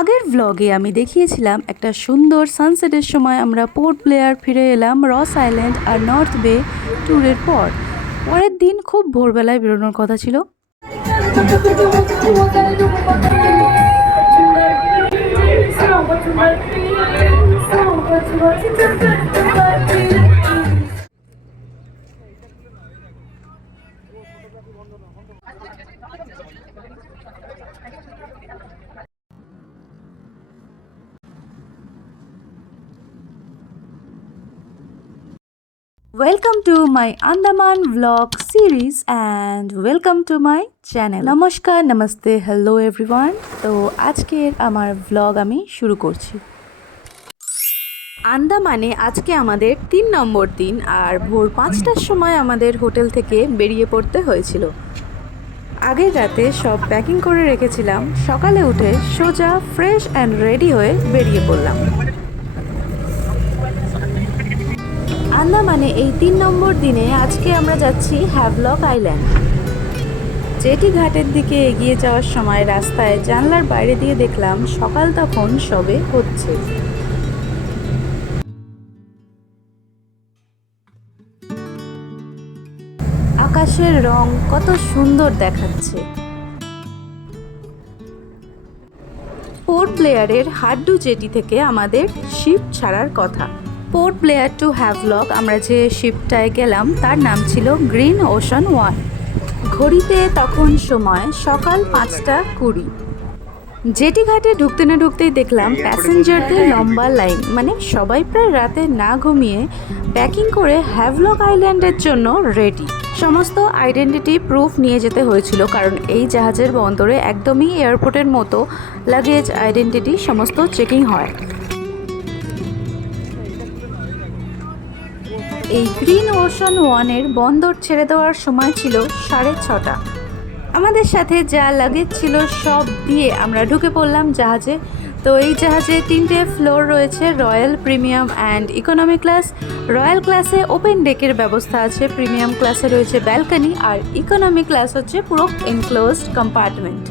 আগের ব্লগে আমি দেখিয়েছিলাম একটা সুন্দর সানসেটের সময় আমরা পোর্ট ব্লেয়ার ফিরে এলাম রস আইল্যান্ড আর নর্থ বে ট্যুরের পর। পরের দিন খুব ভোরবেলায় বেরোনোর কথা ছিল। Welcome to my Andaman vlog series and welcome to my channel. নমস্কার, নমস্তে, হ্যালো এভরিওয়ান। তো আজকের আমার vlog আমি শুরু করছি। আন্দামানে আজকে আমাদের 3 নম্বর দিন আর ভোর 5টার সময় আমাদের হোটেল থেকে বেরিয়ে পড়তে হয়েছিল। আগের রাতে সব প্যাকিং করে রেখেছিলাম, সকালে উঠে সোজা ফ্রেশ অ্যান্ড রেডি হয়ে বেরিয়ে পড়লাম। আন্দামানে এই 3 নম্বর দিনে আজকে আমরা যাচ্ছি হ্যাভলক আইল্যান্ড। জেটি ঘাটের দিকে এগিয়ে যাওয়ার সময় রাস্তায় জানলার বাইরে দিয়ে দেখলাম সকাল তখন সবে হচ্ছে। আকাশের রং কত সুন্দর দেখাচ্ছে। পোর্ট ব্লেয়ারের হাড্ডু জেটি থেকে আমাদের শিপ ছাড়ার কথা। পোর্ট ব্লেয়ার টু হ্যাভলক আমরা যে শিপটায় গেলাম তার নাম ছিল গ্রিন ওশান 1। ঘড়িতে তখন সময় সকাল 5:20। জেটি ঘাটে ঢুকতে না ঢুকতেই দেখলাম প্যাসেঞ্জারদের লম্বা লাইন, মানে সবাই প্রায় রাতে না ঘুমিয়ে প্যাকিং করে হ্যাভলক আইল্যান্ডের জন্য রেডি। সমস্ত আইডেন্টিটি প্রুফ নিয়ে যেতে হয়েছিল, কারণ এই জাহাজের বন্দরে একদমই এয়ারপোর্টের মতো লাগেজ আইডেন্টিটি সমস্ত চেকিং হয়। এই গ্রিন ওশান 1-এর বন্দর ছেড়ে দেওয়ার সময় ছিল 6:30। আমাদের সাথে যা লাগেজ ছিল সব দিয়ে আমরা ঢুকে পড়লাম জাহাজে। তো এই জাহাজে 3টে ফ্লোর রয়েছে, royal, premium and economy class. Royal ক্লাসে ওপেন ডেকের ব্যবস্থা আছে, প্রিমিয়াম ক্লাসে রয়েছে ব্যালকনি, আর ইকোনমি ক্লাস হচ্ছে পুরো এনক্লোজড কম্পার্টমেন্ট।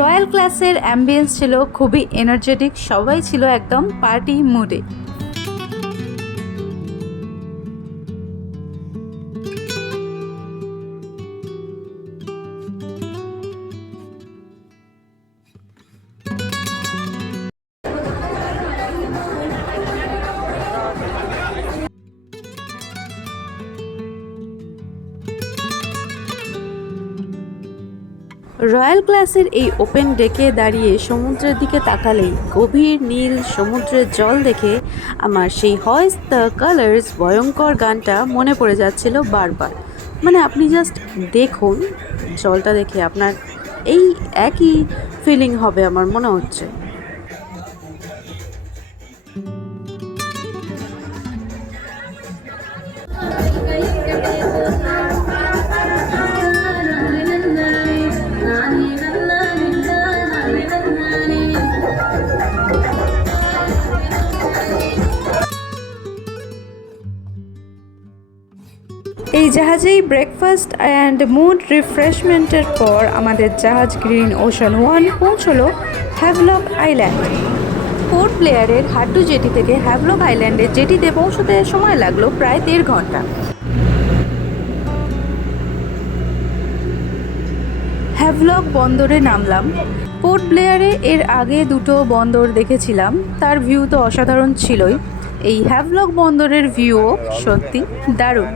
রয়্যাল ক্লাসের অ্যাম্বিয়েন্স ছিল খুবই এনার্জেটিক, সবাই ছিল একদম পার্টি মুডে। রয়্যাল ক্লাসের এই ওপেন ডেকে দাঁড়িয়ে সমুদ্রের দিকে তাকালেই গভীর নীল সমুদ্রের জল দেখে আমার সেই হয়েস্ট দ্য কালার্স ভয়ঙ্কর গানটা মনে পড়ে যাচ্ছিল বারবার। মানে আপনি জাস্ট দেখুন, জলটা দেখে আপনার এই একই ফিলিং হবে আমার মনে হচ্ছে। এই জাহাজেই ব্রেকফাস্ট অ্যান্ড মুড রিফ্রেশমেন্টের পর আমাদের জাহাজ গ্রিন ওশান 1 পৌঁছলো হ্যাভলক আইল্যান্ড। পোর্ট ব্লেয়ারের হাড্ডু জেটি থেকে হ্যাভলক আইল্যান্ডের জেটিতে পৌঁছতে সময় লাগলো প্রায় 1.5 ঘন্টা। হ্যাভলক বন্দরে নামলাম। পোর্ট ব্লেয়ারে এর আগে 2টো বন্দর দেখেছিলাম, তার ভিউ তো অসাধারণ ছিলই। এই হ্যাভলক বন্দরের ভিউও সত্যি দারুণ।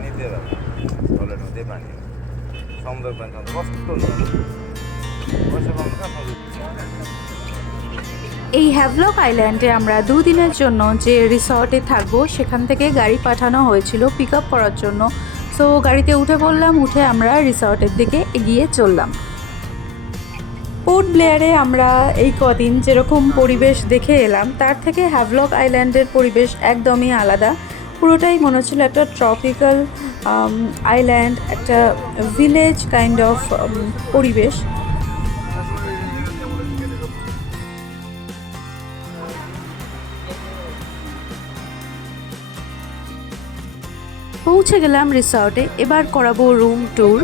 এই হ্যাভলক আইল্যান্ডে আমরা 2 দিনের জন্য যে রিসর্টে থাকবো সেখান থেকে গাড়ি পাঠানো হয়েছিল পিক আপ করার জন্য। সো গাড়িতে উঠে পড়লাম, উঠে আমরা রিসর্টের দিকে এগিয়ে চললাম। পোর্ট ব্লেয়ারে আমরা এই কদিন যেরকম পরিবেশ দেখে এলাম তার থেকে হ্যাভলক আইল্যান্ডের পরিবেশ একদমই আলাদা। পুরোটাই মনে হচ্ছিল একটা ট্রপিক্যাল আইল্যান্ড, একটা ভিলেজ কাইন্ড অফ পরিবেশ। পৌঁছে গেলাম রিসর্টে। এবার করাবো রুম ট্যুর।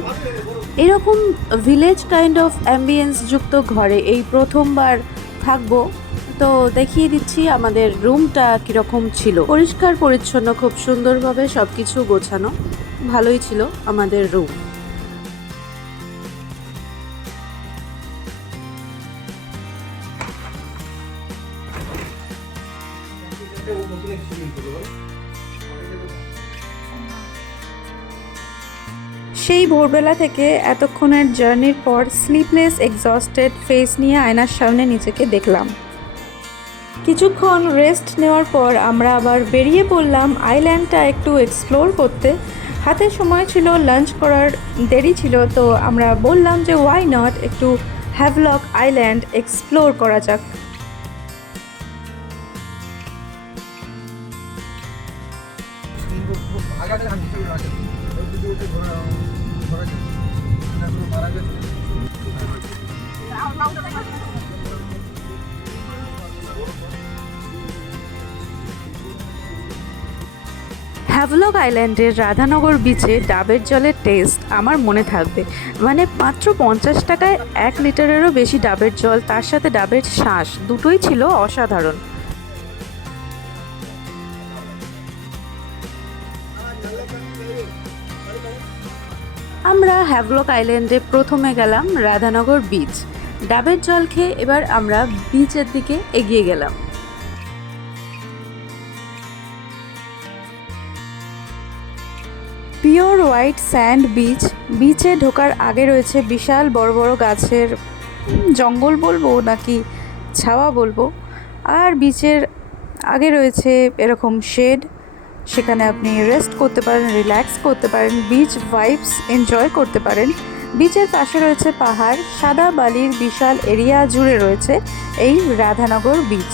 এরকম ভিলেজ কাইন্ড অফ অ্যাম্বিয়েন্স যুক্ত ঘরে এই প্রথমবার থাকবো, তো দেখিয়ে দিচ্ছি আমাদের রুমটা কীরকম ছিল। পরিষ্কার পরিচ্ছন্ন, খুব সুন্দরভাবে সব কিছু গোছানো, ভালোই ছিল আমাদের রুম। সেই ভোরবেলা থেকে এতক্ষণের জার্নির পর স্লিপলেস এক্সস্টেড ফেস নিয়ে আয়নার সামনে নিজেকে দেখলাম। কিছুক্ষণ রেস্ট নেওয়ার পর আমরা আবার বেরিয়ে পড়লাম আইল্যান্ডটা একটু এক্সপ্লোর করতে। হাতে সময় ছিল, লাঞ্চ করার দেরি ছিল, তো আমরা বললাম যে ওয়াই নট একটু হ্যাভলক আইল্যান্ড এক্সপ্লোর করা যাক। হ্যাভলক আইল্যান্ডের রাধানগর বিচে ডাবের জলের টেস্ট আমার মনে থাকবে। মানে মাত্র 50 টাকায় 1 লিটারেরও বেশি ডাবের জল, তার সাথে ডাবের শাঁস, দুটোই ছিল অসাধারণ। আমরা হ্যাভলক আইল্যান্ডে প্রথমে গেলাম রাধানগর বিচ। ডাবের জল খেয়ে এবার আমরা বিচের দিকে এগিয়ে গেলাম। Pure white sand beach. বিচে ঢোকার আগে রয়েছে বিশাল বড় বড় গাছের জঙ্গল বলবো নাকি ছাওয়া বলবো, আর বিচের আগে রয়েছে এরকম শেড, সেখানে আপনি রেস্ট করতে পারেন, রিল্যাক্স করতে পারেন, বিচ ভাইবস এনজয় করতে পারেন। বিচের পাশে রয়েছে পাহাড়, সাদা বালির বিশাল এরিয়া জুড়ে রয়েছে এই রাধানগর বিচ।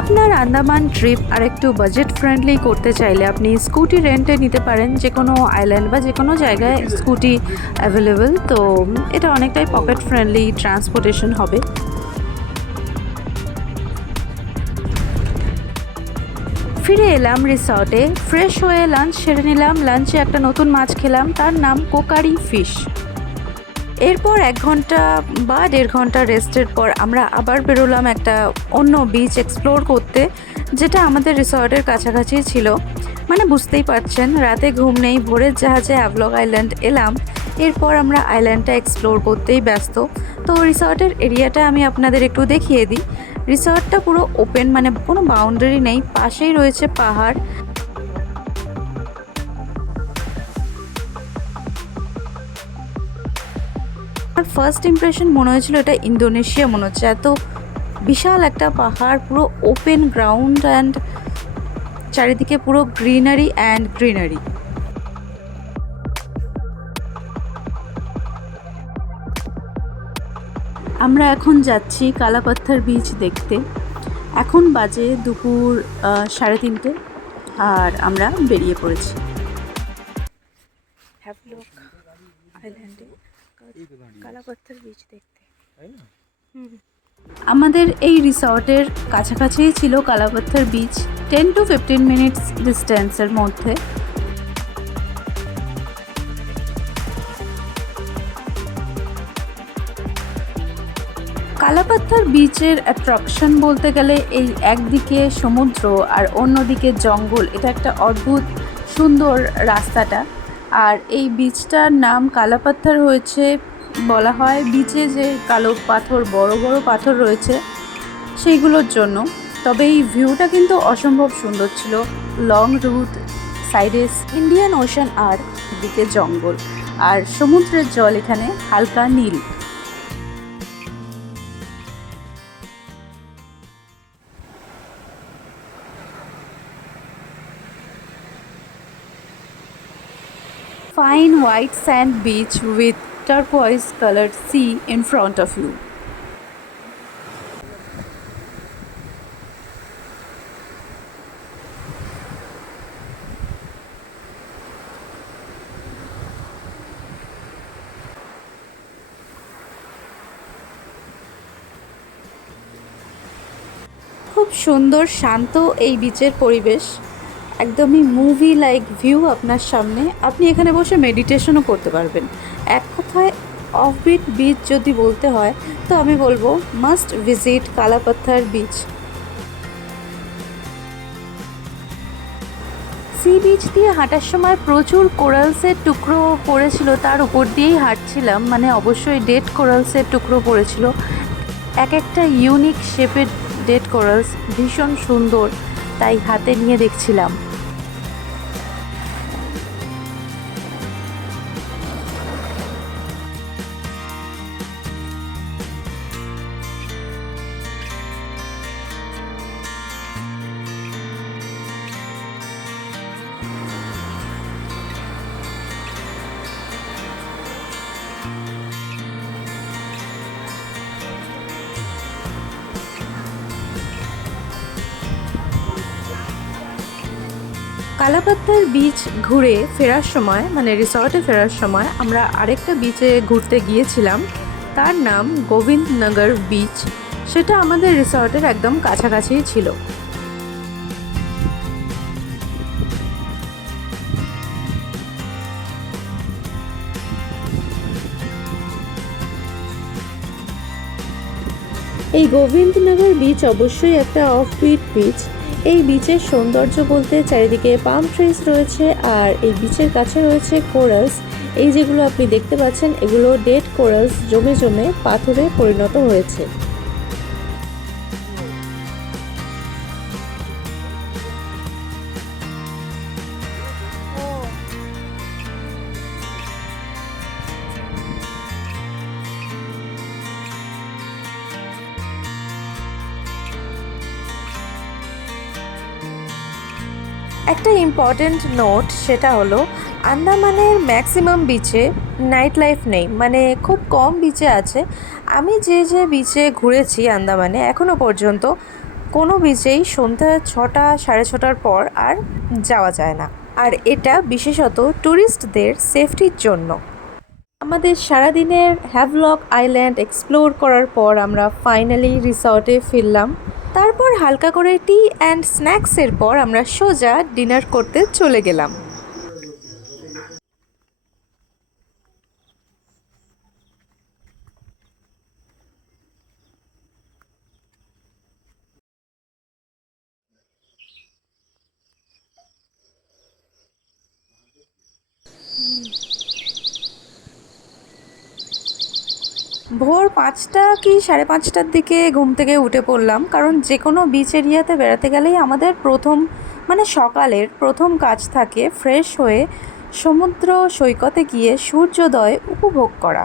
আপনার আন্দামান ট্রিপ আর একটু বাজেট ফ্রেন্ডলি করতে চাইলে আপনি স্কুটি রেন্টে নিতে পারেন। যে কোনো আইল্যান্ড বা যে কোনো জায়গায় স্কুটি অ্যাভেলেবেল, তো এটা অনেকটাই পকেট ফ্রেন্ডলি ট্রান্সপোর্টেশন হবে। ফিরে এলাম রিসর্টে, ফ্রেশ হয়ে লাঞ্চ সেরে নিলাম। লাঞ্চে একটা নতুন মাছ খেলাম, তার নাম কোকারি ফিশ। এরপর 1 ঘন্টা বা 1.5 ঘন্টা রেস্টের পর আমরা আবার বেরোলাম একটা অন্য বিচ এক্সপ্লোর করতে, যেটা আমাদের রিসর্টের কাছাকাছি ছিল। মানে বুঝতেই পারছেন, রাতে ঘুম নেই, ভোরের জাহাজে হ্যাভলক আইল্যান্ড এলাম। এরপর আমরা আইল্যান্ডটা এক্সপ্লোর করতেই ব্যস্ত। তো রিসর্টের এরিয়াটা আমি আপনাদের একটু দেখিয়ে দিই। রিসর্টটা পুরো ওপেন, মানে কোনো বাউন্ডারি নেই, পাশেই রয়েছে পাহাড়। আমার ফার্স্ট ইমপ্রেশন মনে হয়েছিল এটা ইন্দোনেশিয়া মনে হচ্ছে, এত বিশাল একটা পাহাড়, পুরো ওপেন গ্রাউন্ড অ্যান্ড চারিদিকে পুরো গ্রিনারি অ্যান্ড গ্রিনারি। আমরা এখন যাচ্ছি কালাপাত্থার বিচ দেখতে। এখন বাজে দুপুর 3:30 আর আমরা বেরিয়ে পড়েছি হ্যাভলক আইল্যান্ডে কালাপাত্থার বিচ দেখতে। আমাদের এই রিসর্টের কাছাকাছিই ছিল কালাপাত্থার বিচ, 10 to 15 মিনিটস ডিস্টেন্সের মধ্যে। কালাপাত্থার বিচের অ্যাট্রাকশন বলতে গেলে এই একদিকে সমুদ্র আর অন্যদিকে জঙ্গল, এটা একটা অদ্ভুত সুন্দর রাস্তাটা। আর এই বিচটার নাম কালাপাত্থার হয়েছে, বলা হয় বিচে যে কালো পাথর, বড় বড় পাথর রয়েছে সেইগুলোর জন্য। তবে এই ভিউটা কিন্তু অসম্ভব সুন্দর ছিল। লং রুট, সাইডে ইন্ডিয়ান ওশান আর দিকে জঙ্গল, আর সমুদ্রের জল এখানে হালকা নীল। Fine white sand beach with turquoise colored sea in front of you. খুব সুন্দর শান্ত এই বিচের পরিবেশ, একদমই মুভি লাইক ভিউ আপনার সামনে। আপনি এখানে বসে মেডিটেশনও করতে পারবেন। এক কথায় অফবিট বিচ যদি বলতে হয় তো আমি বলবো must visit Kalapatthar beach. Sea beach দিয়ে হাঁটার সময় প্রচুর কোরালসের টুকরো পড়েছিল, তার উপর দিয়েই হাঁটছিলাম, মানে অবশ্যই ডেড কোরালসের টুকরো পড়েছিল, এক একটা ইউনিক শেপের ডেড কোরালস, ভীষণ সুন্দর, তাই হাতে নিয়ে দেখছিলাম। কালাপাত্থার বিচ ঘুরে ফেরার সময়, মানে রিসর্টে ফেরার সময় আমরা আরেকটা বিচে ঘুরতে গিয়েছিলাম, তার নাম গোবিন্দ নগর বিচ। সেটা আমাদের রিসর্টের একদম কাছাকাছিই ছিল। এই গোবিন্দনগর বিচ অবশ্যই একটা অফবিট বিচ। এই বিচের সৌন্দর্য বলতে চারিদিকে পাম ট্রিজ রয়েছে, আর এই বিচের কাছে রয়েছে কোরালস। এই যেগুলো আপনি দেখতে পাচ্ছেন এগুলো ডেড কোরালস জমে জমে পাথরে পরিণত হয়েছে। একটা ইম্পর্ট্যান্ট নোট, সেটা হলো আন্দামানের ম্যাক্সিমাম বিচে নাইট লাইফ নেই, মানে খুব কম বিচে আছে। আমি যে যে বিচে ঘুরেছি আন্দামানে এখনও পর্যন্ত কোনো বিচেই সন্ধ্যা 6টা 6:30টার পর আর যাওয়া যায় না, আর এটা বিশেষত ট্যুরিস্টদের সেফটির জন্য। আমাদের সারাদিনের হ্যাভলক আইল্যান্ড এক্সপ্লোর করার পর আমরা ফাইনালি রিসর্টে ফিরলাম। তারপর হালকা করে টি অ্যান্ড স্ন্যাক্সের পর আমরা সোজা ডিনার করতে চলে গেলাম। ভোর 5টা কি 5:30টার দিকে ঘুম থেকে উঠে পড়লাম, কারণ যে কোনো বিচ এরিয়াতে বেড়াতে গেলেই আমাদের সকালের প্রথম কাজ থাকে ফ্রেশ হয়ে সমুদ্র সৈকতে গিয়ে সূর্যোদয় উপভোগ করা।